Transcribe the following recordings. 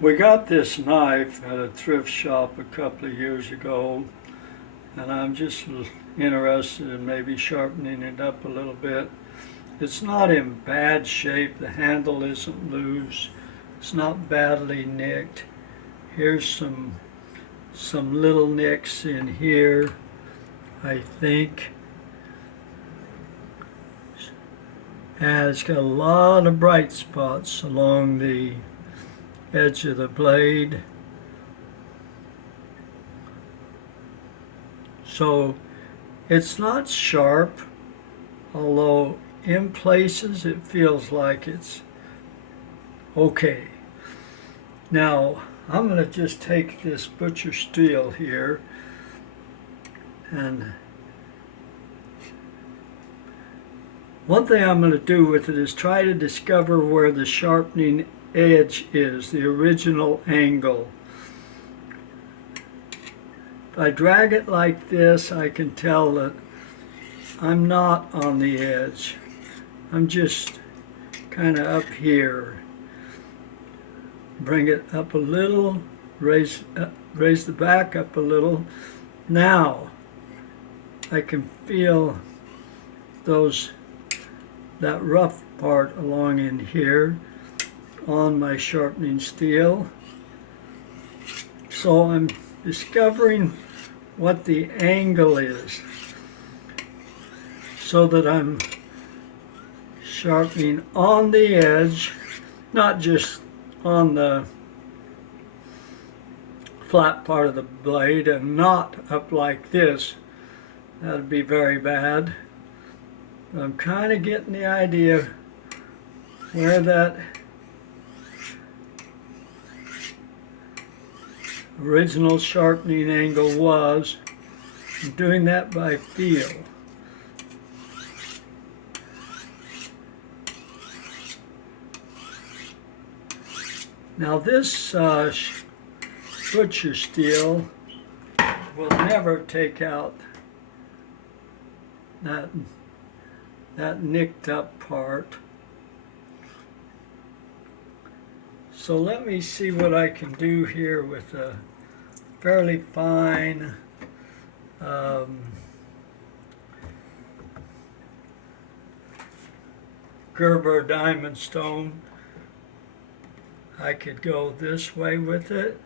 We got this knife at a thrift shop a couple of years ago, and I'm just interested in maybe sharpening it up a little bit. It's not in bad shape. The handle isn't loose. It's not badly nicked. Here's some little nicks in here, I think. And it's got a lot of bright spots along the edge of the blade. So it's not sharp, although in places it feels like it's okay. Now I'm going to just take this butcher steel here and one thing I'm going to do with it is try to discover where the sharpening edge is, the original angle. If I drag it like this, I can tell that I'm not on the edge. I'm just kind of up here. Bring it up a little, raise the back up a little. Now I can feel that rough part along in here on my sharpening steel. So I'm discovering what the angle is so that I'm sharpening on the edge, not just on the flat part of the blade and not up like this. That'd be very bad. I'm kind of getting the idea where that original sharpening angle was. I'm doing that by feel. Now this butcher steel will never take out that nicked up part. So let me see what I can do here with a fairly fine Gerber diamond stone. I could go this way with it,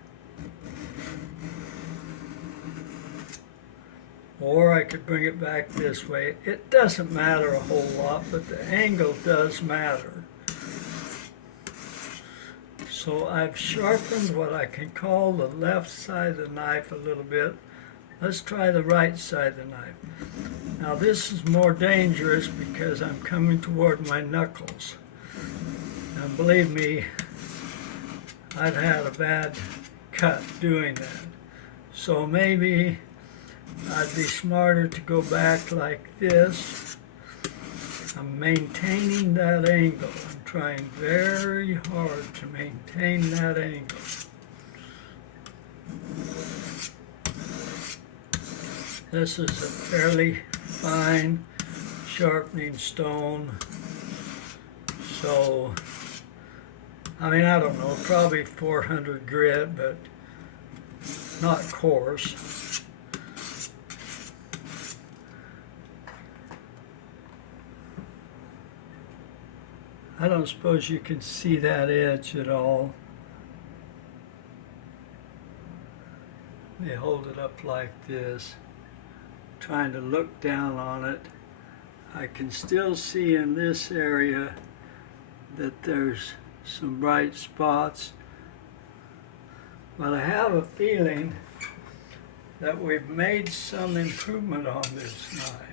or I could bring it back this way. It doesn't matter a whole lot, but the angle does matter. So I've sharpened what I can call the left side of the knife a little bit. Let's try the right side of the knife. Now this is more dangerous because I'm coming toward my knuckles. And believe me, I've had a bad cut doing that. So maybe I'd be smarter to go back like this. I'm maintaining that angle. I'm trying very hard to maintain that angle. This is a fairly fine sharpening stone. So, I mean, I don't know, probably 400 grit, but not coarse. I don't suppose you can see that edge at all. Let me hold it up like this, trying to look down on it. I can still see in this area that there's some bright spots, but I have a feeling that we've made some improvement on this knife.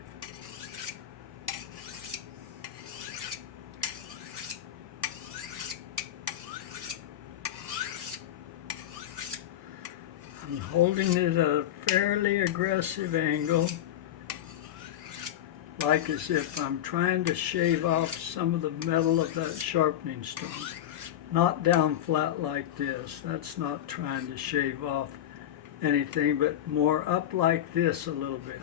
I'm holding it at a fairly aggressive angle, like as if I'm trying to shave off some of the metal of that sharpening stone. Not down flat like this. That's not trying to shave off anything, but more up like this a little bit.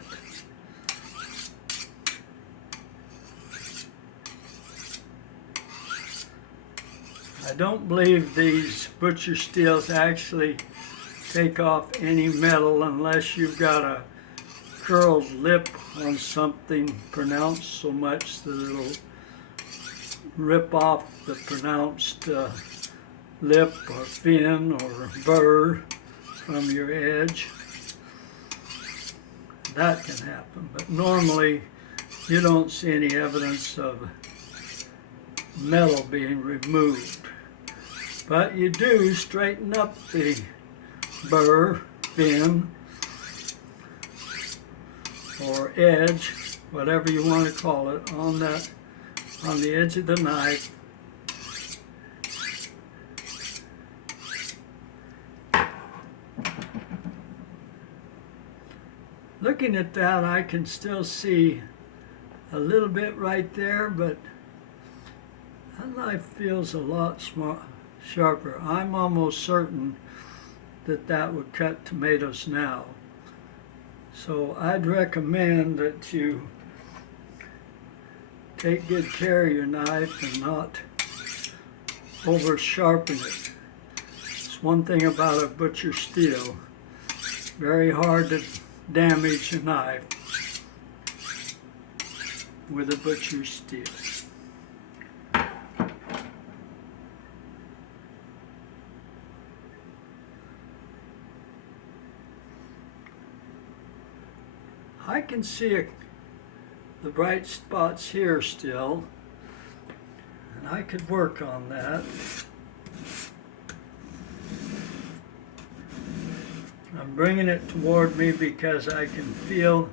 I don't believe these butcher steels actually take off any metal unless you've got a curled lip on something pronounced so much that it'll rip off the pronounced lip or fin or burr from your edge. That can happen, but normally you don't see any evidence of metal being removed. But you do straighten up the burr, fin, or edge, whatever you want to call it, on the edge of the knife. Looking at that, I can still see a little bit right there, but that knife feels a lot sharper. I'm almost certain that that would cut tomatoes now. So I'd recommend that you take good care of your knife and not over sharpen it. It's one thing about a butcher steel. Very hard to damage a knife with a butcher steel. I can see the bright spots here still, and I could work on that. I'm bringing it toward me because I can feel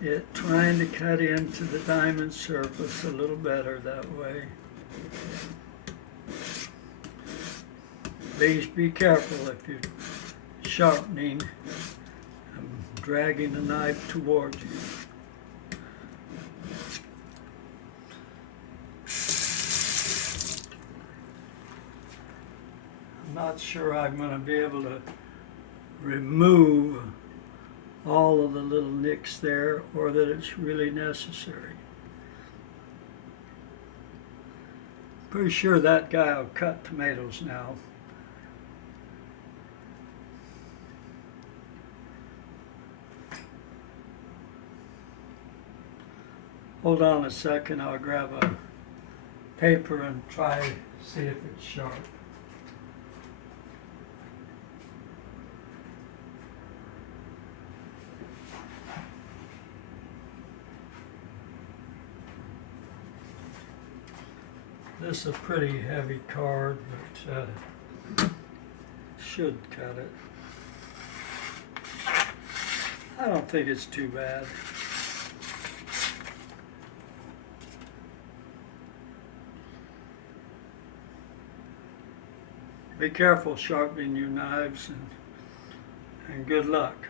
it trying to cut into the diamond surface a little better that way. Please be careful if you're sharpening and dragging the knife toward you. I'm not sure I'm going to be able to remove all of the little nicks there, or that it's really necessary. Pretty sure that guy will cut tomatoes now. Hold on a second, I'll grab a paper and try to see if it's sharp. This is a pretty heavy card, but should cut it. I don't think it's too bad. Be careful sharpening your knives, and good luck.